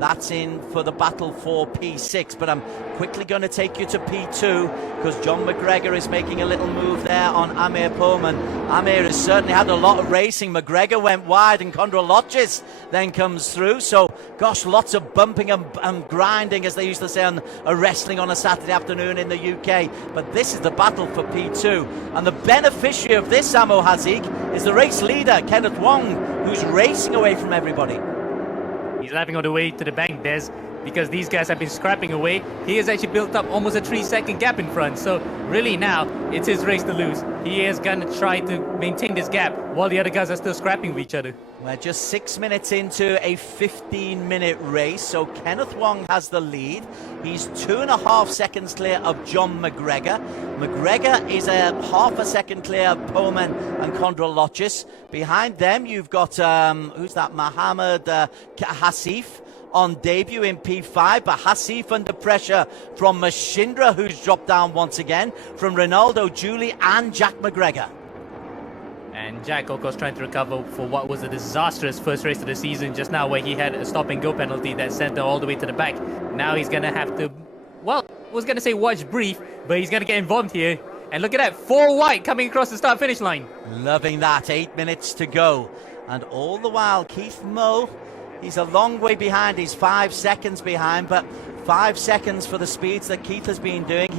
That's in for the battle for P6, but I'm quickly going to take you to P2 because John McGregor is making a little move there on Amir Poman. Amir has certainly had a lot of racing. McGregor went wide and Kondrolochis then comes through. So, gosh, lots of bumping and grinding, as they used to say on wrestling on a Saturday afternoon in the UK. But this is the battle for P2. And the beneficiary of this, Samo Hazik, is the race leader, Kenneth Wong, who's racing away from everybody. He's laughing on the way to the bank, Des, because these guys have been scrapping away. He has actually built up almost a 3-second gap in front. So really now, it's his race to lose. He is going to try to maintain this gap while the other guys are still scrapping with each other. We're just 6 minutes into a 15-minute race, so Kenneth Wong has the lead. He's 2.5 seconds clear of John McGregor. McGregor is a half a second clear of Poman and Kondrolochis. Behind them, you've got, who's that, Mohammed Hassif on debut in P5, but Hassif under pressure from Mashindra, who's dropped down once again, from Ronaldo, Julie, and Jack McGregor. And Jack, of course, trying to recover for what was a disastrous first race of the season just now, where he had a stop-and-go penalty that sent him all the way to the back. Now he's going to have to, well, I was going to say watch brief, but he's going to get involved here. And look at that, 4 wide coming across the start-finish line. Loving that, 8 minutes to go. And all the while, Keith Moe, he's a long way behind. He's 5 seconds behind, but 5 seconds for the speeds that Keith has been doing.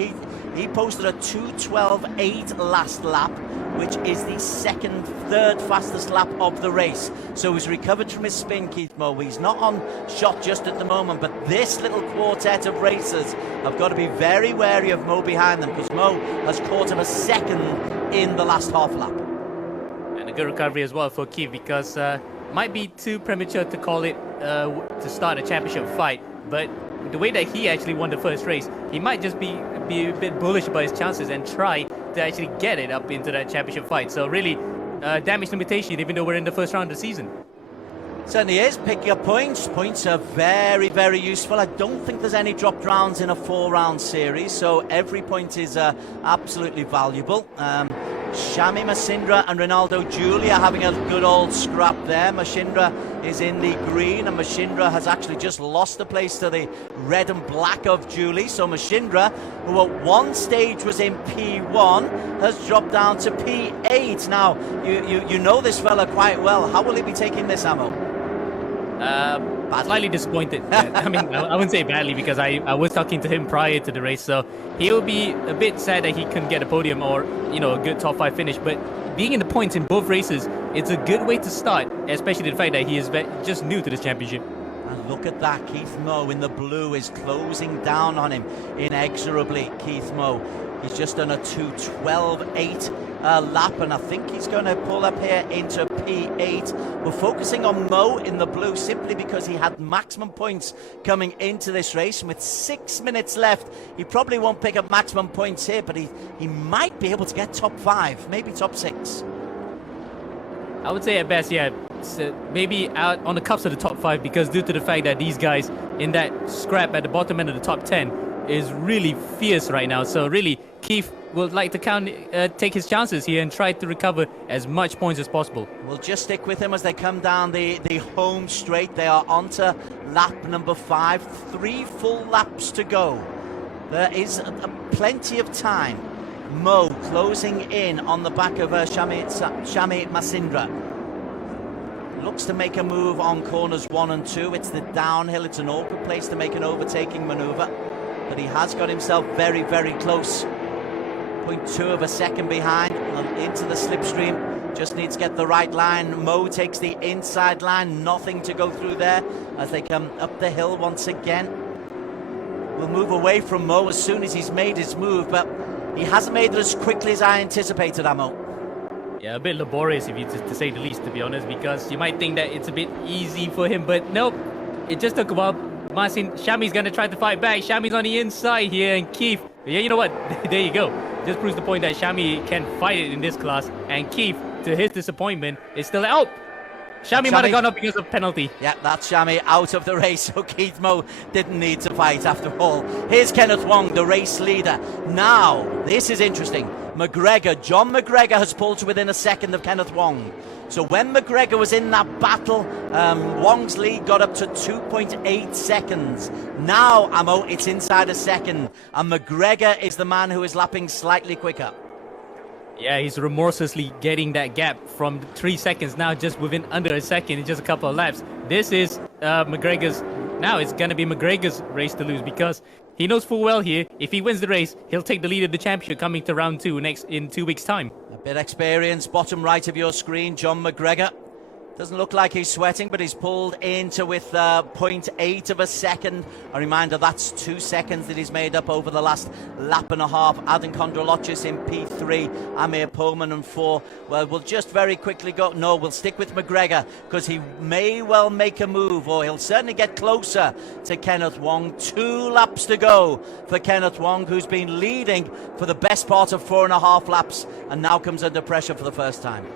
He posted a 2:12.8 last lap, which is the third fastest lap of the race. So he's recovered from his spin, Keith Moe. He's not on shot just at the moment, but this little quartet of racers have got to be very wary of Moe behind them, because Moe has caught him a second in the last half lap. And a good recovery as well for Keith, because might be too premature to call it to start a championship fight, but the way that he actually won the first race, he might just be a bit bullish about his chances and try to actually get it up into that championship fight. So really, damage limitation, even though we're in the first round of the season. Certainly is, picking up points. Points are very, very useful. I don't think there's any dropped rounds in a 4-round series, so every point is absolutely valuable. Shami Masindra and Ronaldo Julie are having a good old scrap there. Mashindra is in the green, and Mashindra has actually just lost the place to the red and black of Julie. So Mashindra, who at one stage was in P1, has dropped down to P8. Now, you know this fella quite well. How will he be taking this, Ammo? Slightly disappointed. I mean, I wouldn't say badly, because I was talking to him prior to the race, so he'll be a bit sad that he couldn't get a podium or, you know, a good top 5 finish. But being in the points in both races, it's a good way to start, especially the fact that he is just new to this championship. And look at that, Keith Moe in the blue is closing down on him inexorably. Keith Moe, he's just done a 2:12.8 lap, and I think he's going to pull up here into P8. We're focusing on Moe in the blue simply because he had maximum points coming into this race, and with 6 minutes left, he probably won't pick up maximum points here, but he might be able to get top 5, maybe top 6. I would say at best, yeah, maybe out on the cups of the top 5, because due to the fact that these guys in that scrap at the bottom end of the top 10 is really fierce right now. So really, Keith would like to take his chances here and try to recover as much points as possible. We'll just stick with him as they come down the home straight. They are onto lap number 5. 3 full laps to go. There is plenty of time. Moe closing in on the back of Shami Masindra. Looks to make a move on corners 1 and 2. It's the downhill. It's an awkward place to make an overtaking maneuver, but he has got himself very, very close. 0.2 of a second behind into the slipstream. Just needs to get the right line. Moe takes the inside line. Nothing to go through there as they come up the hill once again. We'll move away from Moe as soon as he's made his move, but he hasn't made it as quickly as I anticipated, Ammo. Yeah, a bit laborious, if you to say the least, to be honest, because you might think that it's a bit easy for him, but nope. It just took a while. Shami's going to try to fight back. Shami's on the inside here, and Keith, yeah, you know what? There you go. Just proves the point that Shami can fight it in this class, and Keith, to his disappointment, is still out. Shami might have gone up because of penalty. Yeah, that's Shami out of the race, so Keith Moe didn't need to fight after all. Here's Kenneth Wong, the race leader. Now, this is interesting. John McGregor has pulled to within a second of Kenneth Wong. So when McGregor was in that battle, Wong's lead got up to 2.8 seconds. Now, Ammo, it's inside a second, and McGregor is the man who is lapping slightly quicker. Yeah, he's remorselessly getting that gap from 3 seconds now, just within under a second in just a couple of laps. This is McGregor's, now it's going to be McGregor's race to lose, because he knows full well here, if he wins the race, he'll take the lead of the championship coming to round 2 in 2 weeks' time. A bit experience, bottom right of your screen, John McGregor. Doesn't look like he's sweating, but he's pulled into with 0.8 of a second. A reminder, that's 2 seconds that he's made up over the last lap and a half. Adam Kondrolochis in P3, Amir Pohlman in 4. Well, we'll just very quickly go. No, we'll stick with McGregor because he may well make a move, or he'll certainly get closer to Kenneth Wong. 2 laps to go for Kenneth Wong, who's been leading for the best part of 4.5 laps and now comes under pressure for the first time.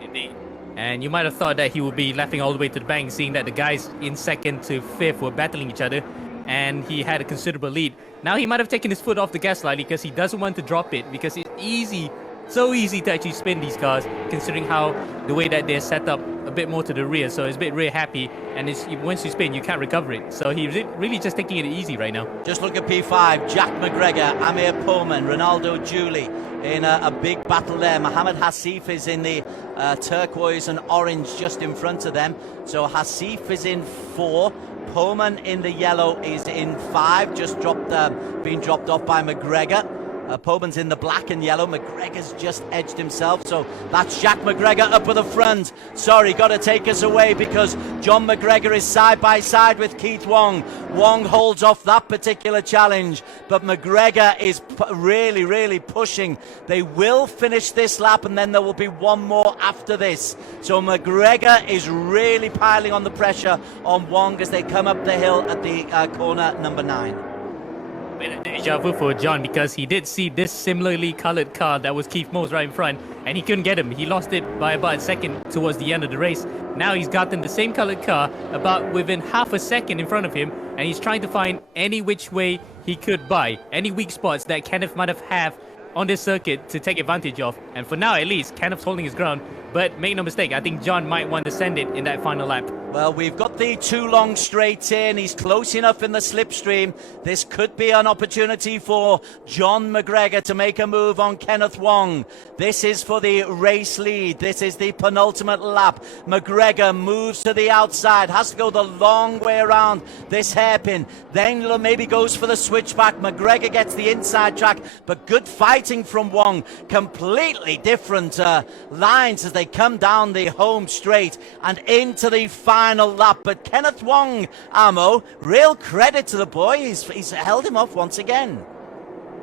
Indeed. And you might have thought that he would be laughing all the way to the bank, seeing that the guys in 2nd to 5th were battling each other, and he had a considerable lead. Now he might have taken his foot off the gas slightly because he doesn't want to drop it, because it's easy, so easy to actually spin these cars, considering how the way that they're set up a bit more to the rear. So it's a bit rear happy, and once you spin, you can't recover it. So he's really just taking it easy right now. Just look at P5, Jack McGregor, Amir Pohlman, Ronaldo Julie in a big battle there. Mohammed Hassif is in the turquoise and orange just in front of them. So Hassif is in 4. Pohlman in the yellow is in 5, just being dropped off by McGregor. Pohlman's in the black and yellow. McGregor's just edged himself. So that's Jack McGregor up at the front. Sorry, got to take us away because John McGregor is side by side with Keith Wong. Wong holds off that particular challenge, but McGregor is really, really pushing. They will finish this lap and then there will be one more after this. So McGregor is really piling on the pressure on Wong as they come up the hill at the corner number 9. Deja vu for John, because he did see this similarly colored car that was Keith Mo's right in front, and he couldn't get him. He lost it by about a second towards the end of the race. Now he's gotten the same colored car about within half a second in front of him, and he's trying to find any which way he could buy, any weak spots that Kenneth might have on this circuit to take advantage of. And for now, at least, Kenneth's holding his ground. But make no mistake, I think John might want to send it in that final lap. Well, we've got the 2 long straights in. He's close enough in the slipstream. This could be an opportunity for John McGregor to make a move on Kenneth Wong. This is for the race lead. This is the penultimate lap. McGregor moves to the outside, has to go the long way around this hairpin. Then maybe goes for the switchback. McGregor gets the inside track, but good fighting from Wong. Completely different lines as they come down the home straight and into the final lap. But Kenneth Wong, Amo, real credit to the boy. He's held him off once again.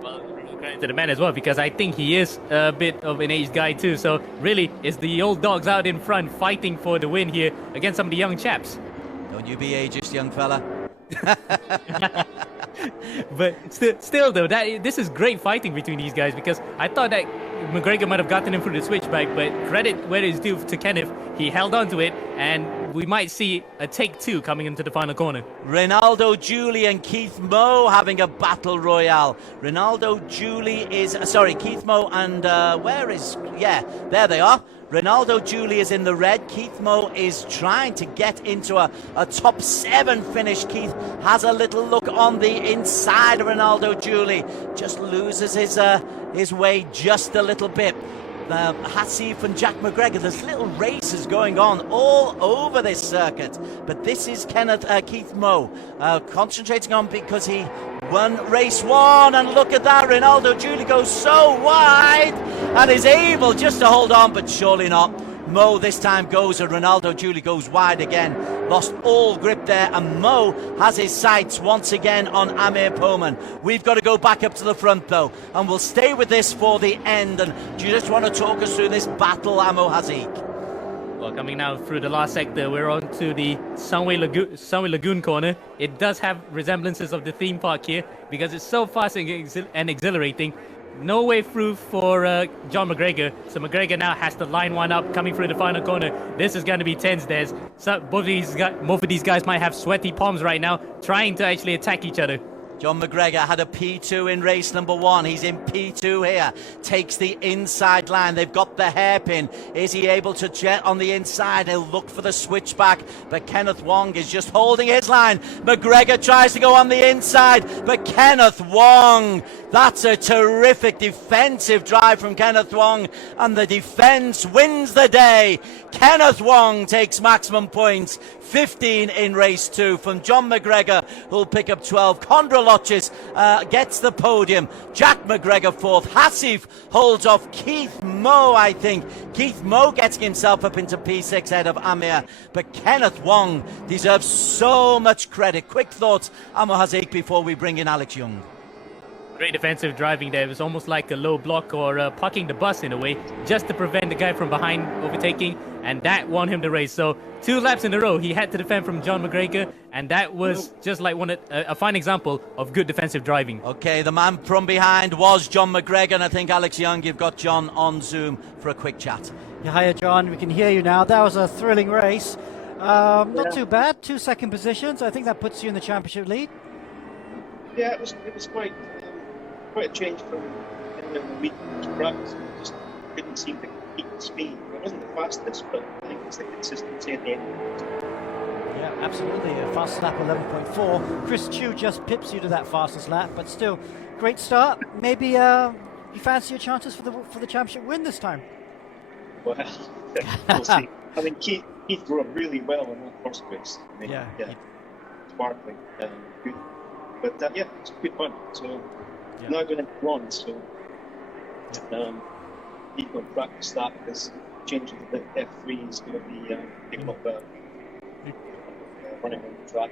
Well, credit to the man as well, because I think he is a bit of an aged guy too. So really, it's the old dogs out in front fighting for the win here against some of the young chaps. Don't you be ageist, young fella. But still though, this is great fighting between these guys, because I thought that McGregor might have gotten him through the switchback, but credit where it's due to Kenneth. He held on to it, and we might see a take 2 coming into the final corner. Ronaldo Julie and Keith Moe having a battle royale. Ronaldo Julie is Keith Moe and there they are. Ronaldo Julie is in the red. Keith Moe is trying to get into a top 7 finish. Keith has a little look on the inside of Ronaldo Julie. Just loses his way just a little bit. Hassif and Jack McGregor, there's little races going on all over this circuit, but this is Keith Moe concentrating on, because he won race 1, and look at that, Ronaldo Julie goes so wide and is able just to hold on, but surely not. Moe this time goes, and Ronaldo Julie goes wide again. Lost all grip there, and Moe has his sights once again on Amir Pohlman. We've got to go back up to the front though, and we'll stay with this for the end. And do you just want to talk us through this battle, Amo Hazik? Well, coming now through the last sector, we're on to the Sunway Lagoon corner. It does have resemblances of the theme park here, because it's so fast and exhilarating. No way through for John McGregor, so McGregor now has to line one up coming through the final corner. This is going to be tense, Des. So both of these guys might have sweaty palms right now, trying to actually attack each other. John McGregor had a P2 in race number 1. He's in P2 here. Takes the inside line. They've got the hairpin. Is he able to jet on the inside? He'll look for the switchback, but Kenneth Wong is just holding his line. McGregor tries to go on the inside, but Kenneth Wong, that's a terrific defensive drive from Kenneth Wong, and the defense wins the day. Kenneth Wong takes maximum points 15 in race 2 from John McGregor, who'll pick up 12. Kondralochis gets the podium. Jack McGregor 4th. Hassif holds off Keith Moe, I think. Keith Moe getting himself up into P6 ahead of Amir. But Kenneth Wong deserves so much credit. Quick thoughts, Amo Hazik, before we bring in Alex Young. Great defensive driving there. It was almost like a low block or parking the bus in a way, just to prevent the guy from behind overtaking, and that won him the race. So 2 laps in a row, he had to defend from John McGregor, and that was just like a fine example of good defensive driving. Okay, the man from behind was John McGregor, and I think Alex Young, you've got John on Zoom for a quick chat. Yeah, hiya, John. We can hear you now. That was a thrilling race. Not too bad. 2 second positions. I think that puts you in the championship lead. Yeah, it was quite a change from the week practice. It just didn't seem to keep the speed. It wasn't the fastest, but I think it's the consistency at the end. Yeah, absolutely. A fast lap 11.4. Chris Chu just pips you to that fastest lap, but still, great start. Maybe you fancy your chances for the championship win this time? Well, we'll see. I mean, Keith rode really well in that first race. I mean, yeah, sparkling, good. But yeah, it's good fun. So now going into bronze, so he's going to practice that because changing to the F3 is going to be picking up running on the track.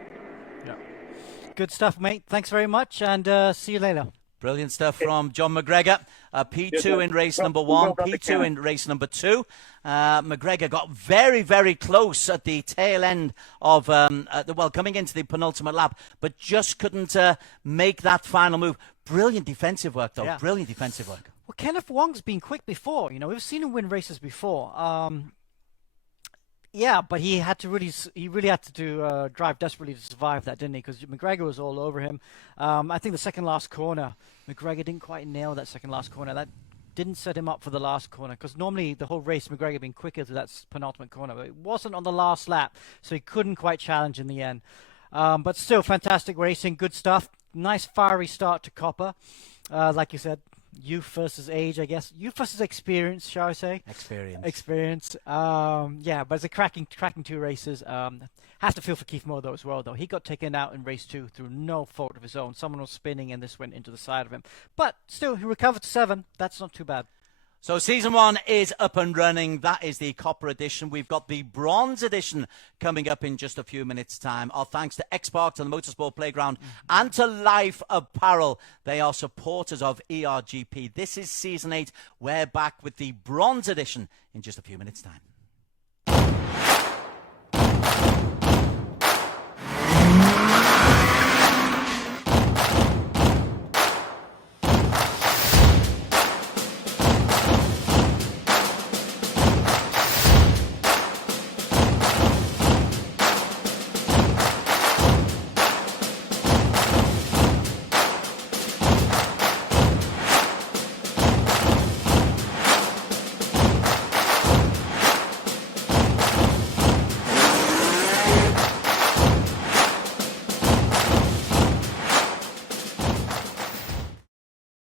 Yeah. Good stuff, mate. Thanks very much, and see you later. Brilliant stuff from John McGregor. P2 in race number 1, P2 in race number 2. McGregor got very, very close at the tail end of, coming into the penultimate lap, but just couldn't make that final move. Brilliant defensive work, though. Yeah. Brilliant defensive work. Well, Kenneth Wong's been quick before. You know, we've seen him win races before. Yeah, but he really had to drive desperately to survive that, didn't he? Because McGregor was all over him. I think the second last corner, McGregor didn't quite nail that second last corner. That didn't set him up for the last corner, because normally the whole race McGregor had been quicker to that penultimate corner, but it wasn't on the last lap, so he couldn't quite challenge in the end. But still, fantastic racing, good stuff. Nice fiery start to Copper. Like you said, youth versus age, I guess. Youth versus experience, shall I say? Experience. Yeah, but it's a cracking 2 races. Have to feel for Keith Moe, though, as well, though. He got taken out in race 2 through no fault of his own. Someone was spinning, and this went into the side of him. But still, he recovered to 7. That's not too bad. So season 1 is up and running. That is the Copper edition. We've got the Bronze edition coming up in just a few minutes' time. Our thanks to X-Park, to the Motorsport Playground, and to Life Apparel. They are supporters of eRGP. This is season 8. We're back with the Bronze edition in just a few minutes' time.